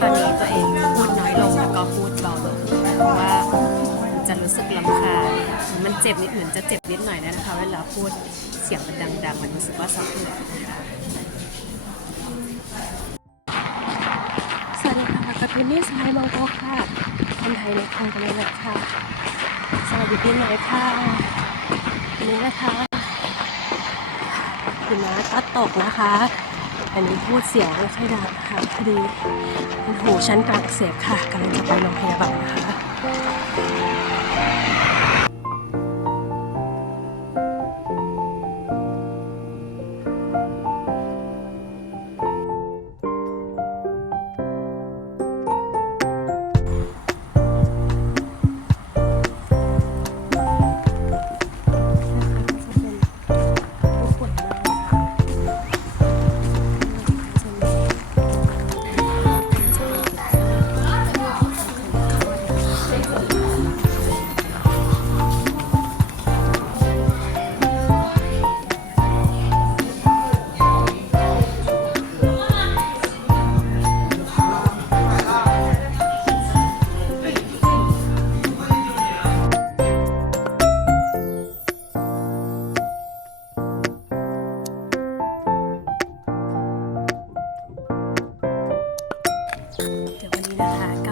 ตอนนี้ตัวเองพูดน้อยลงแล้วก็พูดเบาลงเพราะว่าจะรู้สึกลำคาญมันเจ็บนิดเหมือนจะเจ็บนิดหน่อยนะคะ เวลาพูดเสียงมันดังๆมันรู้สึกว่าสะเทือนนะคะสวัสดีค่ะกับพินนี่สไลมองโกค่ะคนไทยในคงกันเลยนะคะสวัสดีปีใหม่ค่ะวันนี้นะคะหิมะก็ตกนะคะ อันนี้พูดเสียงไม่ค่อยดังค่ะพอดีหูชั้นกลางเสียบค่ะกำลังจะไปโรงพยาบาลนะคะ นนี้นะคะ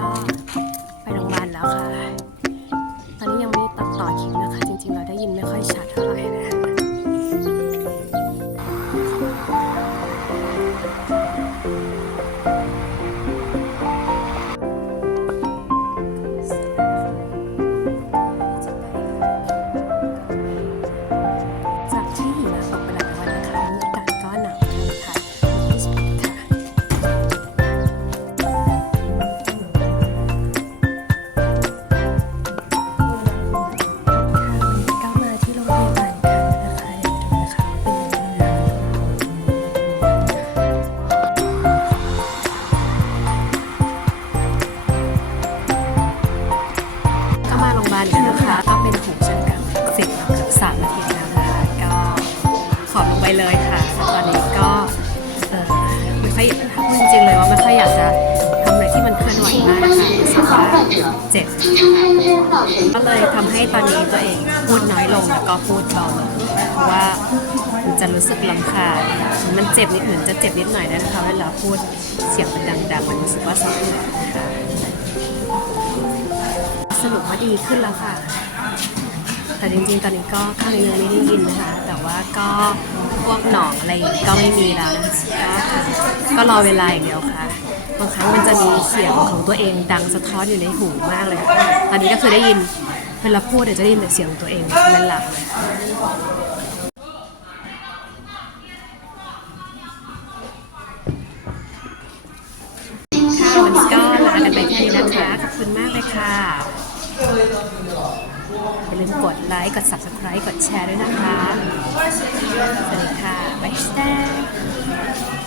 นะคะก็เป็นหูฉันกันสิบเกือบสามนาทีแล้วนะคะก็ขอลงไปเลยค่ะตอนนี้ก็เออไม่ค่อยพูดจริงๆเลยว่าไม่ค่อยอยากจะทำอะไรที่มันเคลื่อนไหวมากนะคะรู้สึกว่าเจ็บก็เลยทำให้ตอนนี้ตัวเองพูดน้อยลงแล้วก็พูดเบาลงเพราะว่ามันจะรู้สึกลำคาญมันเจ็บนิดเหมือนจะเจ็บนิดหน่อยนะคะเวลาพูดเสียงมันดังๆมันรู้สึกว่าสะเทือนนะคะ สรุปว่าดีขึ้นแล้วค่ะ แต่จริงๆ ตอนนี้ก็ข้างในยังไม่ได้ยินนะคะ แต่ว่าก็พวกหนองอะไรก็ไม่มีแล้วนะคะก็ก็รอเวลาอย่างเดียวค่ะ บางครั้งมันจะมีเสียงของตัวเองดังสะท้อนอยู่ในหูมากเลย ตอนนี้ก็คือได้ยินเวลาพูดเดี๋ยวจะได้ยินแต่เสียงของตัวเองเป็นหลักเลยค่ะค่ะวันนี้ก็ลากันไปแค่นี้นะคะ ขอบคุณมากเลยค่ะ อย่าลืมกดไลค์ กด subscribe กดแชร์ด้วยนะคะ สวัสดีค่ะบ๊ายบาย